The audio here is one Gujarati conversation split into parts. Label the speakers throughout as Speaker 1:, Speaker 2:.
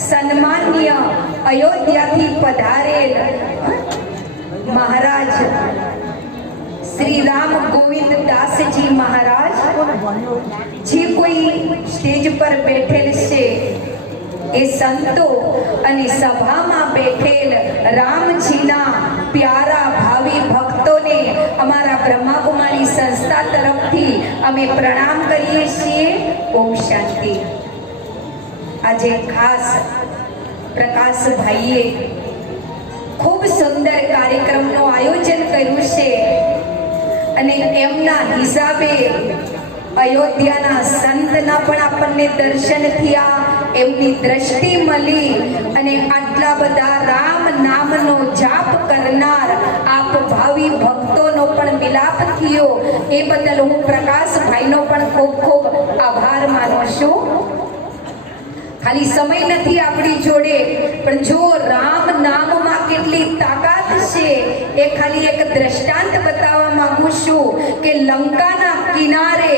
Speaker 1: સન્માન્ય અયોધ્યાથી પધારેલ મહારાજ શ્રી રામ ગોવિંદ દાસજી મહારાજ, જે કોઈ સ્ટેજ પર બેઠેલ છે, એ સંતો અને સભામાં બેઠેલ રામજીના પ્યારા ભાવિ ભક્તોને અમારા બ્રહ્માકુમારી સંસ્થા તરફથી અમે પ્રણામ કરીએ છીએ. ઓમ શાંતિ. આજે ખાસ પ્રકાશભાઈએ ખૂબ સુંદર કાર્યક્રમનું આયોજન કર્યું છે અને એમના હિસાબે અયોધ્યાના સંતના પણ આપણને દર્શન થયા, એમની દ્રષ્ટિ મળી અને આટલા બધા રામ નામનો જાપ કરનાર આપ ભાવિ ભક્તોનો પણ મિલાપ થયો. એ બદલ હું પ્રકાશભાઈનો પણ ખૂબ ખૂબ આભાર માનું છું. ખાલી સમય નથી આપણી જોડે, પણ જો રામ નામમાં કેટલી તાકાત છે, એ ખાલી એક દ્રષ્ટાંત બતાવવા માંગુ છું કે લંકાના કિનારે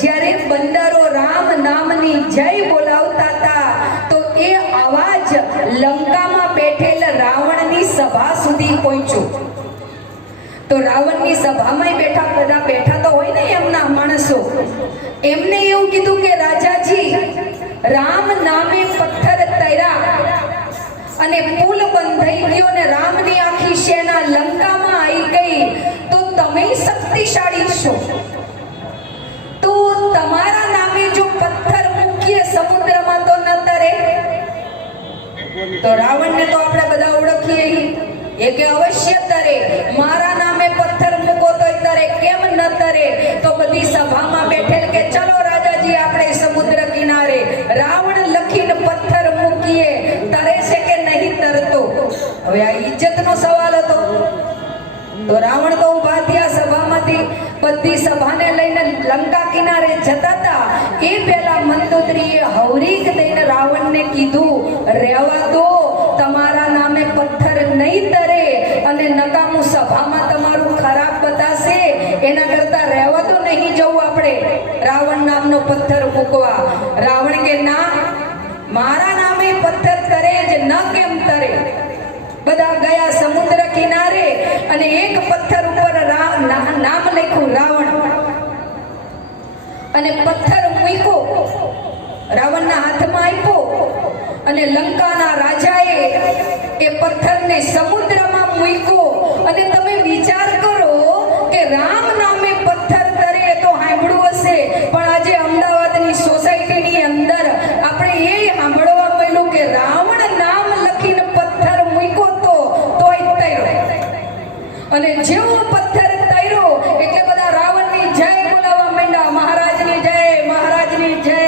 Speaker 1: જ્યારે બંદરો રામ નામની જય બોલાવતા હતા, તો એ અવાજ લંકામાં બેઠેલ રાવણની સભા સુધી પહોંચ્યો. તો રાવણની સભામાં બેઠા, બધા બેઠા તો હોય ને એમના માણસો. એમને એવું કીધું કે, રાજાજી, રામ પુલ બંધાઈ ગયો ને રામની આખી સેના લંકામાં આવી ગઈ. તો તમે શક્તિશાળી છો. તો તમારા નામે જો પથ્થર મૂકીએ સમુદ્રમાં તો ન તરે. તો રાવણને તો આપણે બધા ઓળખીએ. એ કે અવશ્ય તરે. મારા નામે પથ્થર મૂકો તો તરે. કેમ ન તરે? તો બધી સભામાં બેઠેલ કે ચલો રાજાજી, આપણે સમુદ્ર કિનારે રાવણ તો રાવણ તો ઊભા થયા સભામાંથી. બધી સભાને લઈને લંકા કિનારે જતા હતા. એ પહેલા મંદોદરીએ હવરીક દઈને રાવણને કીધું, રહેવા દો, તમારા નામે પથ્થર નહીં તરે અને નકામું સભામાં તમારું ખરાબ બતાશે. એના કરતા રહેવા તો નહીં જવું આપણે. રાવણ નામનો પથ્થર મૂકવા. રાવણ કે, ના, મારા નામે પથ્થર તરે જ ન કેમ તરે બધા ગયા સમુદ્ર કિનારે અને એક પથ્થર ઉપર રા- ના- નામ લખ્યું રાવણ અને પથ્થર મૂક્યો. રાવણના હાથમાં આપ્યો અને લંકાના રાજાએ એ પથ્થરને સમુદ્રમાં મૂક્યો. અને તમે વિચાર કરો કે રામ નામે પથ્થર તરે તો સાંભળ્યું હશે. પણ આજે અમદાવાદની સોસાયટીની અંદર આપણે એ સાંભળવા મળ્યું કે રાવણ નામ લખીને પથ્થર મૂક્યો તો તોય તર્યો અને જેવો પથ્થર તર્યો એટલે બધા રાવણની જય બોલાવવા માંડ્યા મહારાજની જય મહારાજની જય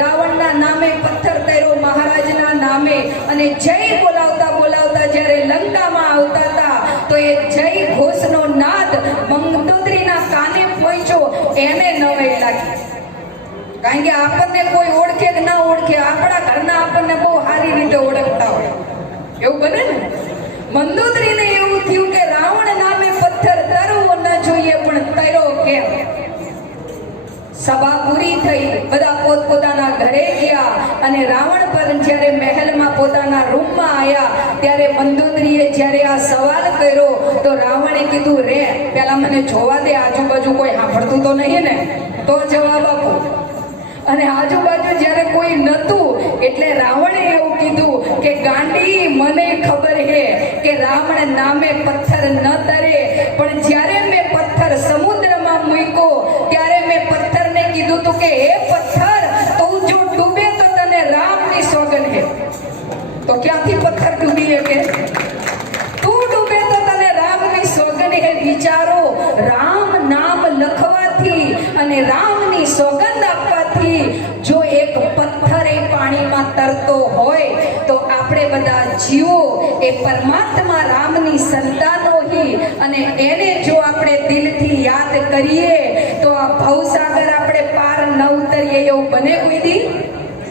Speaker 1: રાવણના નામે પથ્થર તર્યો મહારાજના નામે અને જય બોલાવતા બોલાવતા જ્યારે લંકામાં આવતા હતા, તો એ જય ઘોષનો નાદ મંગોત્રીના કાને પહોંચ્યો. એને નવાઈ લાગી. કારણ કે આપણને કોઈ ઓળખે કે ના ઓળખે, આપણા ઘરના આપણને બહુ સારી રીતે ઓળખતા હોય. એવું બને ને? મંદોદરીને એવું થયું કે રાવણ નામે પથ્થર તરવો ન જોઈએ, પણ તરો કેમ? સભા પૂરી થઈ બધા પોતપોતાના ઘરે ગયા અને રાવણ પર જ્યારે મહેલમાં પોતાના રૂમમાં આવ્યા ત્યારે મંદોદરીએ જ્યારે આ સવાલ કર્યો, તો રાવણે કીધું, રે, પેલા મને જોવા દે, આજુબાજુ કોઈ સાંભળતું તો નહીં ને? તો જવાબ આપો. અને આજુબાજુ જ્યારે કોઈ નતું એટલે રાવણે એવું કીધું કે, ગાંડી, મને ખબર હે કે રાવણ નામે પથ્થર ન તરે, પણ જ્યારે મેં વિચારો રામ નામ લખવાથી અને રામની સોગંદ આપવાથી જો એક પથ્થર એ પાણીમાં તરતો હોય, તો આપણે બધા જીવો એ પરમાત્મા રામની સંતાનો હી. અને એને જો આપણે દિલથી યાદ કરીએ, તો આ ભવસાગર આપણે પાર ન ઉતરીએ એવું બને કોઈ દી?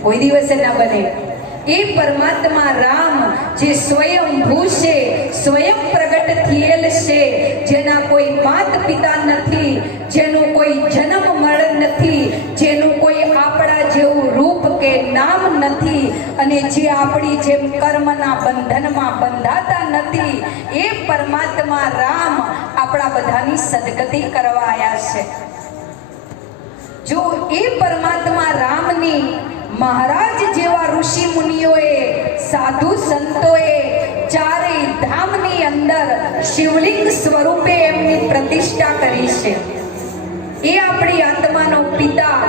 Speaker 1: કોઈ દિવસે ના બને. એ પરમાત્મા રામ જે સ્વયંભૂ છે સ્વયં પ્રગટ થયેલ છે, જેના કોઈ માત પિતા નથી, જેનું કોઈ જન્મ મરણ નથી, જેનું કોઈ આપણા જેવું રૂપ કે નામ નથી, અને જે આપણી જેમ કર્મના બંધનમાં બંધાતા નથી, એ પરમાત્મા રામ આપણા બધાની સદગતિ કરવા આવ્યા છે. જો એ પરમાત્મા રામની મહારાજ જેવા ઋષિ મુનિઓએ, સાધુ સંતોએ, ચારેય ધામની અંદર શિવલિંગ સ્વરૂપે એમની પ્રતિષ્ઠા કરી છે. એ આપણી આત્માનો પિતા,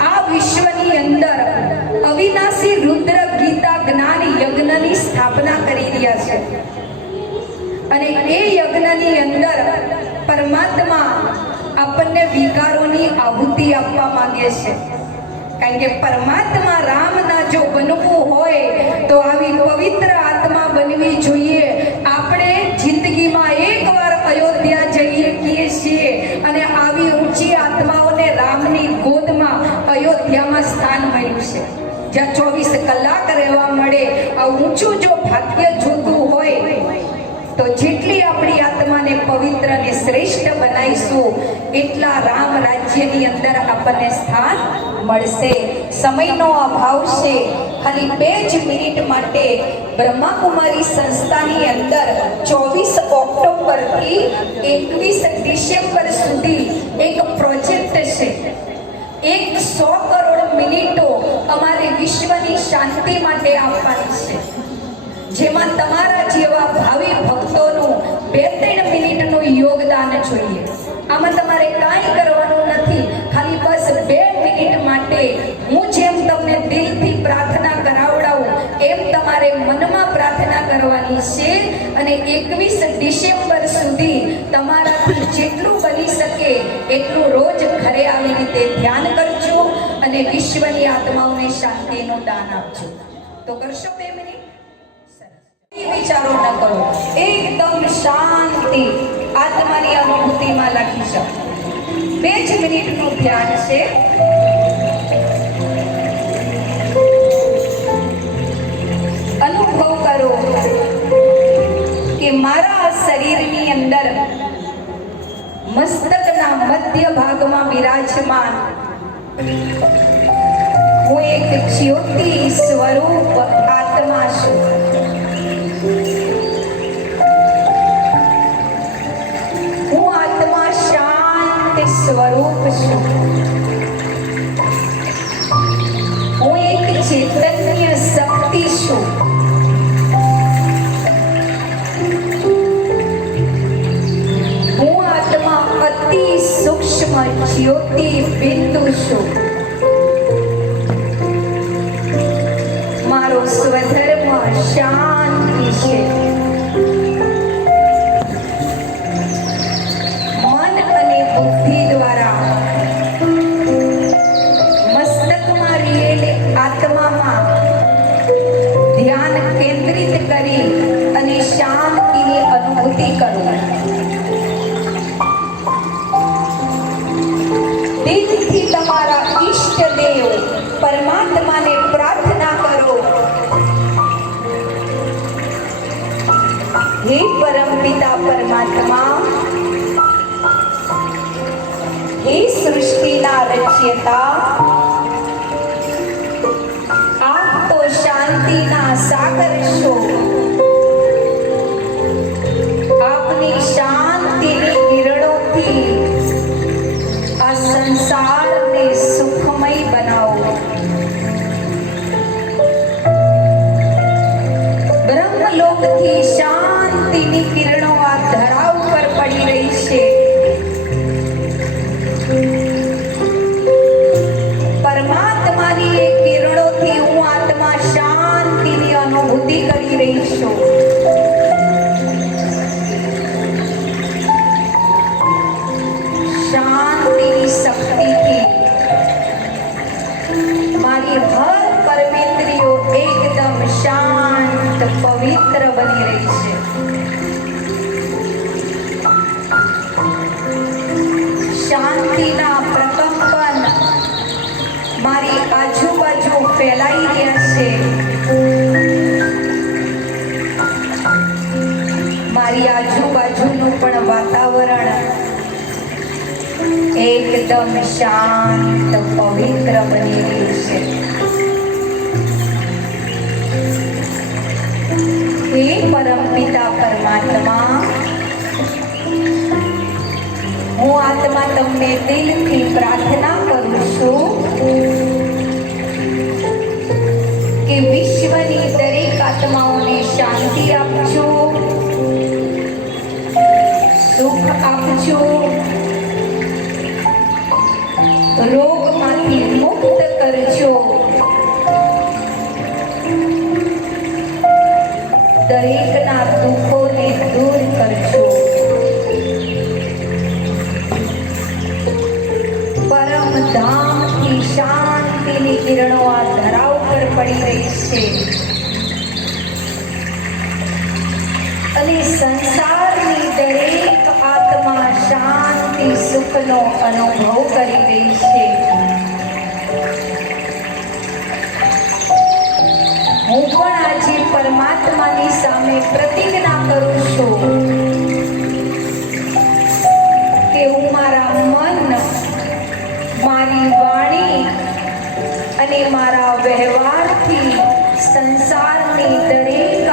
Speaker 1: આ વિશ્વની અંદર અવિનાશી રુદ્ર ગીતા જ્ઞાન યજ્ઞની સ્થાપના કરી રહ્યા છે. અને એ યજ્ઞની અંદર પરમાત્મા આપણને વિકારોની આહુતિ આપવા માંગે છે. કારણ કે પરમાત્મા રામના જો બનવું હોય તો આવી પવિત્ર આત્મા બનવી જોઈએ. આપણે જિંદગીમાં એકવાર અયોધ્યા જઈએ કીએ છીએ અને આવી ઊંચી આત્માઓને રામની ગોદમાં અયોધ્યામાં સ્થાન મળ્યું છે. જ્યાં ચોવીસ કલાક રહેવા મળે. આ ઊંચું જો ભાગ્ય હોય તો જેટલી આપણી આત્માને પવિત્ર અને શ્રેષ્ઠ બનાવીશું, એટલા રામ રાજ્યની અંદર આપણને સ્થાન મળશે. સમયનો અભાવ છે. ખાલી બે જ મિનિટ માટે બ્રહ્માકુમારી સંસ્થાની અંદર ચોવીસ ઓક્ટોબરથી એકવીસ ડિસેમ્બર સુધી એક પ્રોજેક્ટ છે. એક સો કરોડ મિનિટો અમારે વિશ્વની શાંતિ માટે આપવાની છે. જેમાં તમારા આમાં તમારે કાંઈ કરવાનું નથી. ખાલી બસ બે મિનિટ માટે હું જેમ તમને દિલથી પ્રાર્થના કરાવડાવું, એમ તમારે મનમાં પ્રાર્થના કરવાની છે અને એકવીસ ડિસેમ્બર સુધી તમારાથી જેટલું બની શકે એટલું રોજ ઘરે આવી રીતે ધ્યાન કરજો અને વિશ્વની આત્માઓને શાંતિનું દાન આપજો. તો કરશો બે મિનિટ? વિચારો ન કરો. એકદમ શાંતિ. આત્માની અનુભૂતિમાં લખી શકો. બે જ મિનિટનું ધ્યાન છે. અનુભવ કરો કે મારા શરીરની અંદર મસ્તકના મધ્ય ભાગમાં બિરાજમાન હું એક જ્યોતિ સ્વરૂપ શાંત સ્વરૂપ છું. હું એક ચૈતન્ય શક્તિ છું. હું આત્મા અતિ સૂક્ષ્મ જ્યોતિ બિંદુ છું. મારો સ્વધર્મ શાંતિ છે. દ્વારા. મસ્તકમાં રહેલી આત્મામાં ધ્યાન કેન્દ્રિત કરી અને શાંતિની અનુભૂતિ કરો. દિલથી તમારા ઈષ્ટ દેવ પરમાત્માને પ્રાર્થના કરો. હે પરમ પરમાત્મા હે સૃષ્ટિના રચયતા મારી હર કર્મેન્દ્રિયો એકદમ શાંત, પવિત્ર બની રહી છે. શાંતિના પ્રકંપન મારી આજુબાજુ ફેલાઈ રહ્યા છે. મારી આજુબાજુનું પણ વાતાવરણ એકદમ શાંત, પવિત્ર બની રહ્યું છે. હે પરમ પિતા પરમાત્મા, હું આત્મા તમને દિલથી પ્રાર્થના કરું છું કે વિશ્વની દરેક આત્માઓને દુઃખોને દૂર કરજો પરમ ધામથી શાંતિની કિરણો આ ધરાવ પર પડી રહી છે. અને સંસારની દરેક આત્મા શાંતિ, સુખનો અનુભવ કરી રહી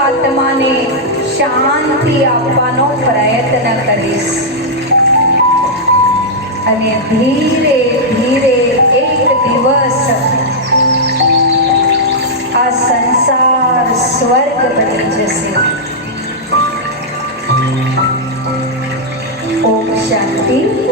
Speaker 1: આત્માને શાંતિ આપવાનો પ્રયત્ન કરીશ. અને ધીરે ધીરે એક દિવસ આ સંસાર સ્વર્ગ બની જશે. ઓમ શાંતિ.